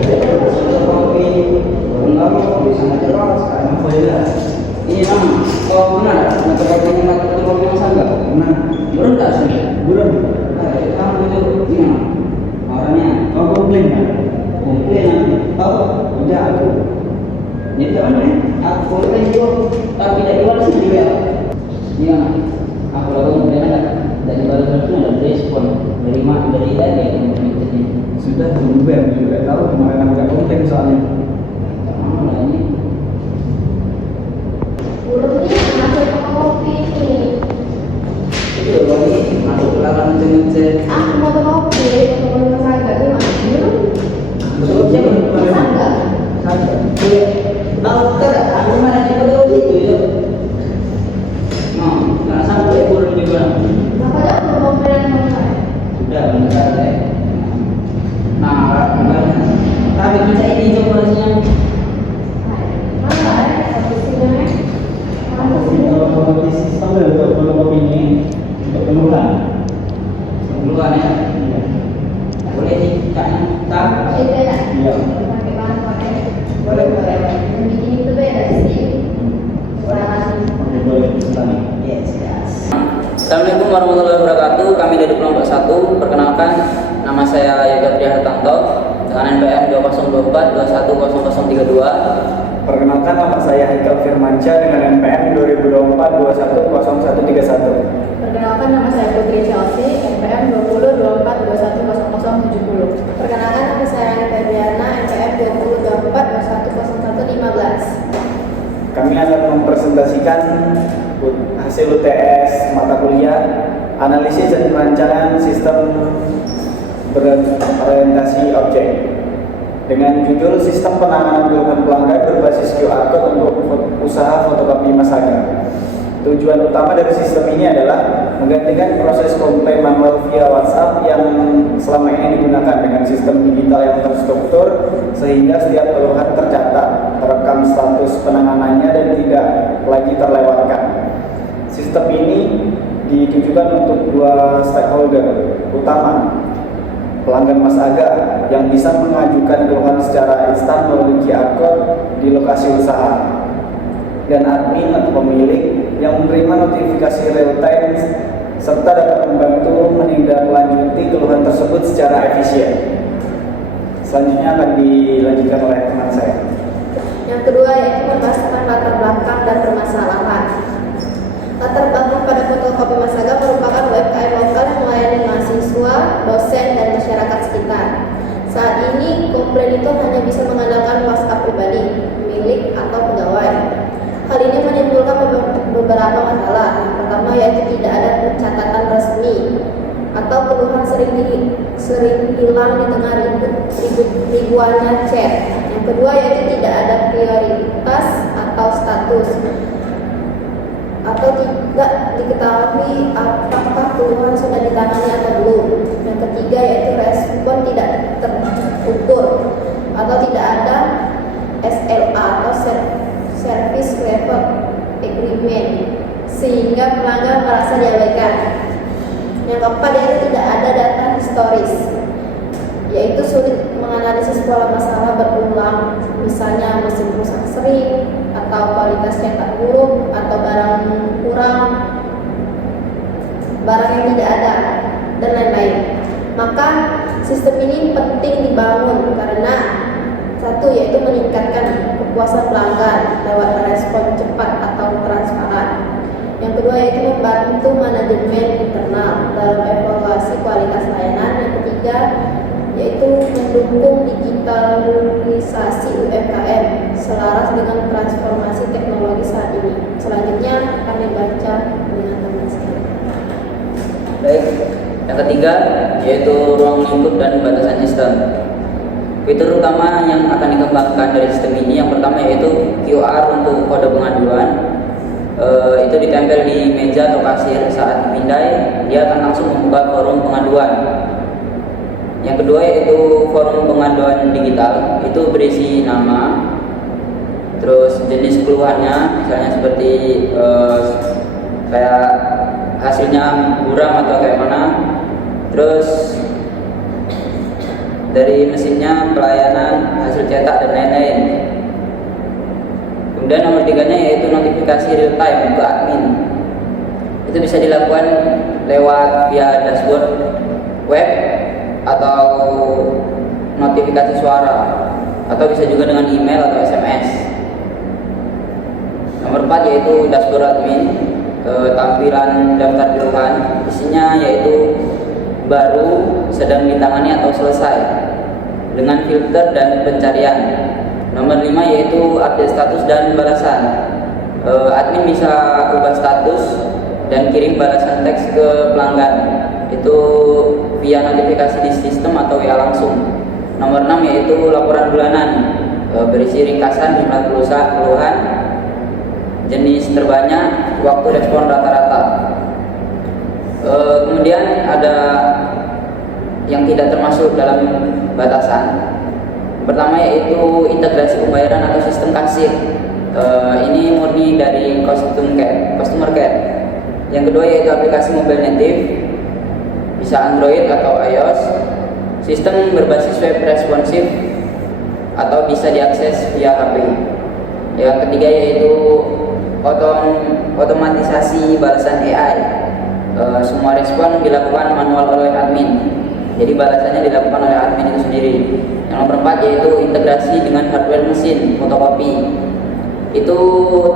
Untuk kopi enggak mau bisa aja lah sekarang beda. Ini nama, oh benar, untuk kopi yang mata kopi yang sangat benar. Burung tak sih? Burung. Kamu itu gimana? Orangnya, kau komplain kan? Komplain apa? Udah aku. Jadi mana? Aku komplain juga, tapi tidak jual sih juga. Gimana? Aku lakukan komplain ada. Dari baru-baru ada respon dari mak dari tadi yang komplain. Sudah berubah juga tahu kemarin aku gak konten soalnya. Mana ini? Burung ini masuk ke kopi ini. Itu lagi masuk ke dalam ngecek. Aku mau ke kopi, mau ke Saga itu burung. Masuk siapa? Saga. Saga. Iya. Tahu tak? Aku mana di pada itu ya. Nah, nggak sampai burung juga. Kenapa ada aku komplain sama saya? Sudah benar saja. Nah, gimana? Tapi kita ini informasinya. Mana ya? Solusinya? Mana sih? Kalau di sistem untuk kopi ini untuk penurunan. Duluan ya. Boleh nih, kayaknya tak. Beda ya? Iya. Pakai bahan pakai. Boleh, boleh. Yang bikin itu beda sih. Saran. Boleh disesuaikan. Yes, yes. Assalamualaikum warahmatullahi wabarakatuh. Kami dari kelompok 1. Perkenalkan, nama saya Yoga Trihartanto dengan NPM 2024210032. Perkenalkan nama saya Haikal Firmansyah dengan NPM 2024210131. Perkenalkan nama saya Putri Chelsea, NPM 2024210070. Perkenalkan nama saya Febriana, NPM 2024210115. Kami akan mempresentasikan hasil UTS mata kuliah analisis dan perancangan sistem berorientasi objek dengan judul sistem penanganan keluhan pelanggan berbasis QR Code untuk usaha fotokopi Masaga. Tujuan utama dari sistem ini adalah menggantikan proses komplain manual via WhatsApp yang selama ini digunakan dengan sistem digital yang terstruktur sehingga setiap keluhan tercatat, terekam status penanganannya dan tidak lagi terlewatkan. Sistem ini ditujukan untuk dua stakeholder utama, pelanggan Masaga yang bisa mengajukan keluhan secara instan melalui QR Code di lokasi usaha, dan admin atau pemilik yang menerima notifikasi real time serta dapat membantu menindaklanjuti keluhan tersebut secara efisien. Selanjutnya akan dilanjutkan oleh teman saya. Yang kedua yaitu membahas tentang latar belakang dan permasalahan. Latar belakang pada fotokopi Masaga merupakan UMKM lokal yang melayani mahasiswa, dosen, dan masyarakat sekitar. Saat ini komplain itu hanya bisa mengandalkan WhatsApp pribadi, milik, atau pegawai. Hal ini menimbulkan beberapa masalah. Yang pertama yaitu tidak ada pencatatan resmi atau keluhan sering hilang di tengah ribuannya chat. Yang kedua yaitu tidak ada prioritas atau status atau tidak diketahui apakah keluhan sudah ditangani atau belum. Yang ketiga yaitu respon tidak terukur atau tidak ada SLA atau Service Level Agreement sehingga pelanggan merasa diabaikan. Yang keempat yaitu tidak ada data historis, yaitu sulit menganalisis pola masalah berulang, misalnya mesin rusak sering atau kualitas cetak buruk atau barang kurang, barang yang tidak ada, dan lain-lain. Maka sistem ini penting dibangun karena satu yaitu meningkatkan kepuasan pelanggan lewat respon cepat atau transparan. Yang kedua yaitu membantu manajemen internal dalam evaluasi kualitas layanan. Yang ketiga yaitu mendukung digitalisasi UMKM selaras dengan transformasi teknologi saat ini. Selanjutnya kami baca dengan teman saya. Baik, yang ketiga yaitu ruang lingkup dan batasan sistem. Fitur utama yang akan dikembangkan dari sistem ini yang pertama yaitu QR untuk kode pengaduan. Itu ditempel di meja atau kasir. Saat dipindai, dia akan langsung membuka forum pengaduan. Yang kedua yaitu forum pengaduan digital. Itu berisi nama, terus jenis keluhannya, misalnya seperti kayak hasilnya buram atau kayak mana. Terus dari mesinnya, pelayanan, hasil cetak, dan lain-lain. Kemudian nomor 3-nya yaitu notifikasi real time ke admin. Itu bisa dilakukan lewat via dashboard web atau notifikasi suara, atau bisa juga dengan email atau SMS. Nomor 4 yaitu dashboard admin, tampilan daftar keluhan, isinya yaitu baru, sedang ditangani atau selesai, dengan filter dan pencarian. Nomor 5 yaitu update status dan balasan. Admin bisa ubah status dan kirim balasan teks ke pelanggan, itu via notifikasi di sistem atau WA langsung. Nomor 6 yaitu laporan bulanan, berisi ringkasan jumlah keluhan, jenis terbanyak, waktu respon rata-rata. Kemudian ada yang tidak termasuk dalam batasan. Pertama yaitu integrasi pembayaran atau sistem kasir. Ini murni dari customer care. Yang kedua yaitu aplikasi mobile native, bisa Android atau iOS, sistem berbasis web responsif, atau bisa diakses via HP. Yang ketiga yaitu otomatisasi balasan AI. Semua respon dilakukan manual oleh admin, jadi balasannya dilakukan oleh admin itu sendiri. Yang nomor 4 yaitu integrasi dengan hardware mesin fotokopi, itu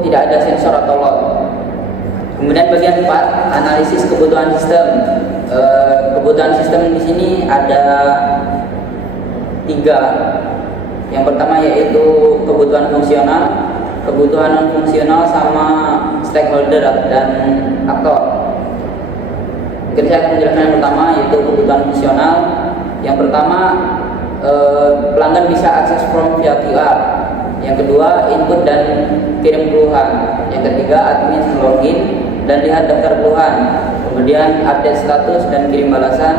tidak ada sensor atau lock. Kemudian bagian 4, analisis kebutuhan sistem. Kebutuhan sistem di sini ada 3. Yang pertama yaitu kebutuhan fungsional, kebutuhan non fungsional, sama stakeholder dan aktor. Mungkin saya akan menjelaskan yang pertama yaitu kebutuhan fungsional. Yang pertama, pelanggan bisa akses form via QR. Yang kedua, input dan kirim keluhan. Yang ketiga, admin login dan lihat daftar keluhan. Kemudian update status dan kirim balasan.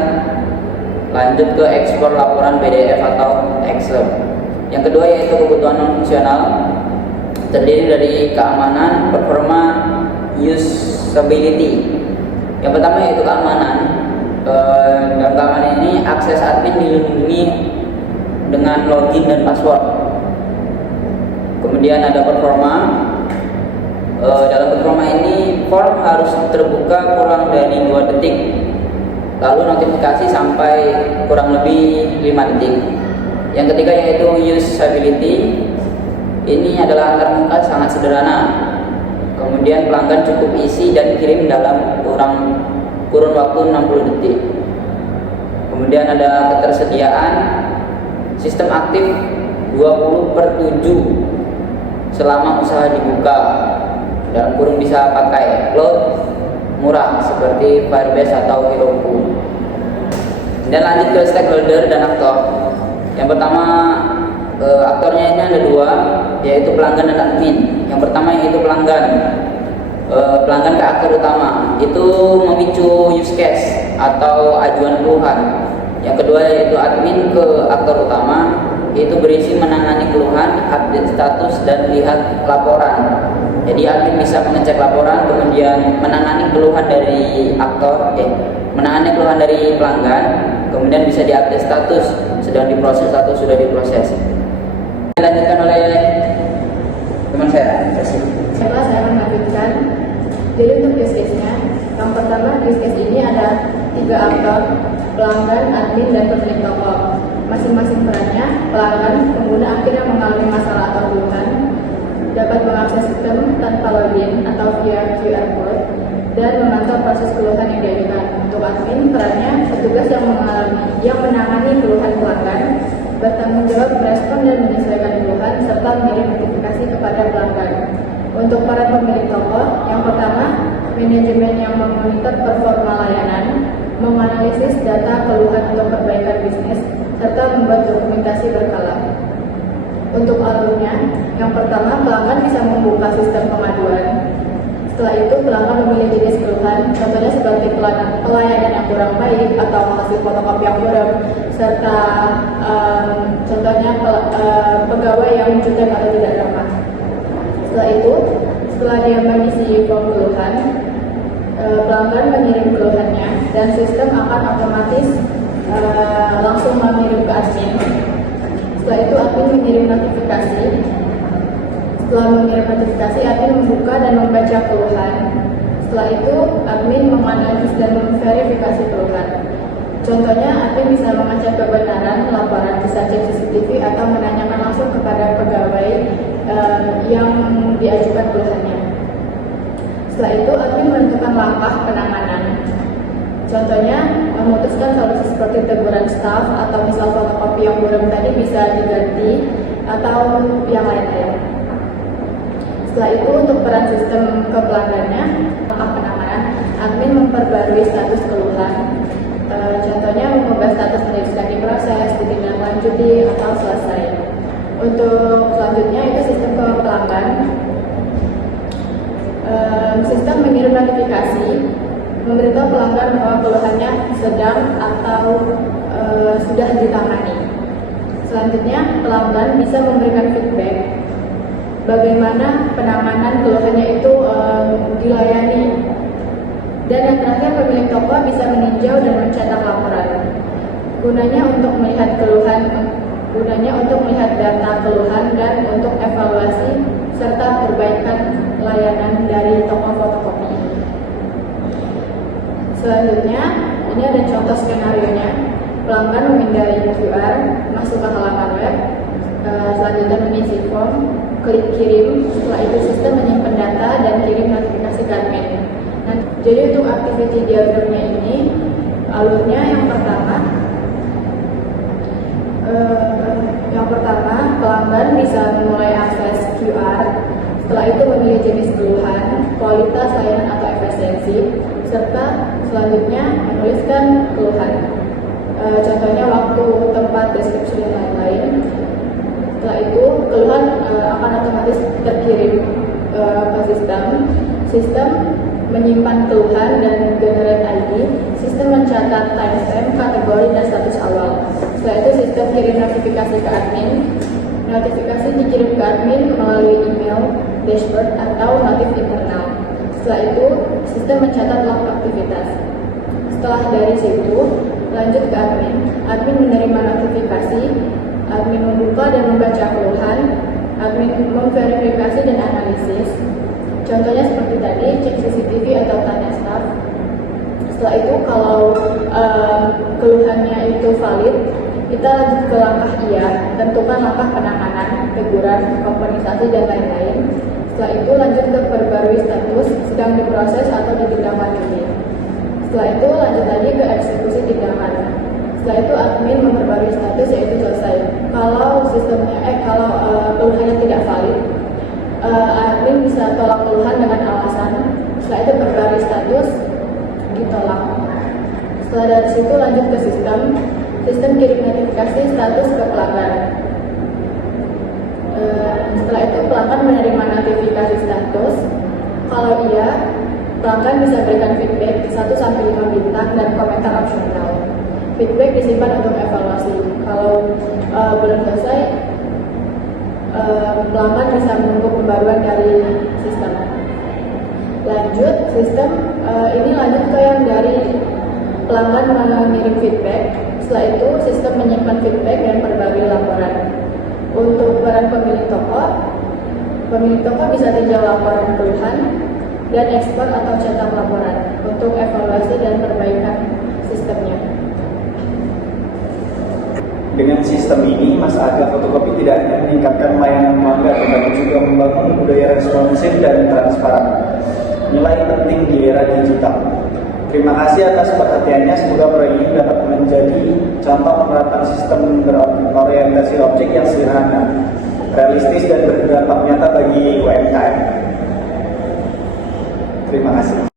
Lanjut ke ekspor laporan PDF atau Excel. Yang kedua yaitu kebutuhan non fungsional, terdiri dari keamanan, performa, usability. Yang pertama yaitu keamanan. Dalam keamanan ini akses admin dilindungi dengan login dan password. Kemudian ada performa. Dalam performa ini form harus terbuka kurang dari 2 detik, lalu notifikasi sampai kurang lebih 5 detik. Yang ketiga yaitu usability. Ini adalah antarmuka sangat sederhana. Kemudian pelanggan cukup isi dan kirim dalam kurun waktu 60 detik. Kemudian ada ketersediaan. Sistem aktif 20/7 selama usaha dibuka. Dalam kurung bisa pakai cloud murah seperti Firebase atau Heroku. Dan lanjut ke stakeholder dan aktor. Yang pertama, aktornya ini ada 2, yaitu pelanggan dan admin. Yang pertama yaitu pelanggan. Pelanggan ke aktor utama, itu memicu use case atau ajuan keluhan. Yang kedua yaitu admin ke aktor utama, itu berisi menangani keluhan, update status, dan lihat laporan. Jadi admin bisa mengecek laporan, kemudian menangani keluhan dari menangani keluhan dari pelanggan, kemudian bisa diupdate status, sedang diproses atau sudah diproses. Dilanjutkan oleh teman saya. Setelah saya melanjutkan, jadi untuk use case-nya, yang pertama use case ini ada 3 aktor, pelanggan, admin, dan pemilik toko. Masing-masing perannya, pelanggan, pengguna akhirnya mengalami masalah atau keluhan, dapat mengakses sistem tanpa login atau via QR code, dan memantau proses keluhan yang diajukan. Untuk admin, perannya petugas yang menangani keluhan pelanggan, bertanggung jawab merespon dan menyesuaikan keluhan, serta mengirim notifikasi kepada pelanggan. Untuk para pemilik toko, yang pertama, manajemen yang memonitor performa layanan, menganalisis data keluhan untuk perbaikan bisnis, serta membuat dokumentasi berkala. Untuk alurnya, yang pertama, pelanggan bisa membuka sistem pengaduan. Setelah itu, pelanggan memilih jenis keluhan, contohnya seperti pelayanan yang kurang baik atau hasil fotokopi yang buruk, serta contohnya pegawai yang jutek atau tidak ramah. Setelah itu, setelah dia mengisi form keluhan, pelanggan mengirim keluhannya dan sistem akan otomatis langsung mengirim ke admin. mengirim notifikasi. Setelah mengirim notifikasi, admin membuka dan membaca keluhan. Setelah itu, admin menganalisis dan memverifikasi keluhan. Contohnya, admin bisa mengecek kebenaran laporan, bisa cek CCTV atau menanyakan langsung kepada pegawai yang diajukan keluhannya. Setelah itu, admin menentukan langkah penanganan. Contohnya, memutuskan solusi seperti teguran staf atau misal fotokopi yang buram tadi bisa diganti atau yang lain-lain. Setelah itu, untuk peran sistem ke pelanggannya, langkah penanganan, admin memperbarui status keluhan. Contohnya, mengubah status menjadi sedang diproses, ditindaklanjuti, atau selesai. Untuk selanjutnya, itu sistem ke pelanggan. Sistem mengirim notifikasi, memberitahu pelanggan bahwa keluhannya sedang atau sudah ditangani. Selanjutnya, pelanggan bisa memberikan feedback bagaimana penanganan keluhannya itu dilayani. Dan yang terakhir, pemilik toko bisa meninjau dan mencetak laporan. Gunanya untuk melihat data keluhan dan untuk evaluasi serta perbaikan layanan dari toko fotokopi. Selanjutnya, ini ada contoh skenario-nya. Pelanggan memindai QR, masuk ke halaman web, selanjutnya mengisi form, klik kirim, setelah itu sistem menyimpan data dan kirim notifikasi ke admin. Nah, jadi untuk activity diagramnya ini, alurnya yang pertama, pelanggan bisa memulai akses QR, setelah itu memilih jenis keluhan, kualitas layanan atau efisiensi, serta selanjutnya menuliskan keluhan. Contohnya waktu, tempat, deskripsi, dan lain-lain. Setelah itu, keluhan akan otomatis terkirim ke sistem. Sistem menyimpan keluhan dan generate ID. Sistem mencatat timestamp, kategori, dan status awal. Setelah itu, sistem kirim notifikasi ke admin. Notifikasi dikirim ke admin melalui email, dashboard, atau notif internal. Setelah itu, sistem mencatat log aktivitas. Setelah dari situ, lanjut ke admin. Admin menerima notifikasi, admin membuka dan membaca keluhan, admin memverifikasi dan analisis. Contohnya seperti tadi, cek CCTV atau tanya staf. Setelah itu, kalau keluhannya itu valid, kita lanjut ke langkah iya, tentukan langkah penanganan, teguran, komponisasi, dan lain-lain. Setelah itu, lanjut ke perbarui status, sedang diproses atau ditindaklanjuti. Setelah itu, lanjut lagi ke eksekusi tindakan. Setelah itu, admin memperbarui status, yaitu selesai. Kalau keluhannya tidak valid, admin bisa tolak keluhan dengan alasan. Setelah itu, perbarui status, ditolak. Setelah dari situ, lanjut ke sistem kirim notifikasi status ke pelanggan. Setelah itu, pelanggan menerima notifikasi status. Kalau iya, pelanggan bisa berikan feedback 1-5 bintang dan komentar opsional. Feedback disimpan untuk evaluasi. Kalau belum selesai, pelanggan bisa menunggu pembaruan dari sistem. Lanjut, sistem ini lanjut ke yang dari pelanggan mengirim feedback. Setelah itu, sistem menyimpan feedback dan perbarui laporan. Untuk peran pemilik toko bisa tinjau laporan keluhan dan ekspor atau cetak laporan untuk evaluasi dan perbaikan sistemnya. Dengan sistem ini, Mas Aga Fotokopi tidak hanya meningkatkan layanan pelanggan, tetapi juga membangun budaya responsif dan transparan. Nilai penting di era digital. Terima kasih atas perhatiannya. Semoga proyek ini dapat menjadi contoh penerapan sistem berorientasi objek yang sederhana, realistis, dan berdampak nyata bagi UMKM. Terima kasih.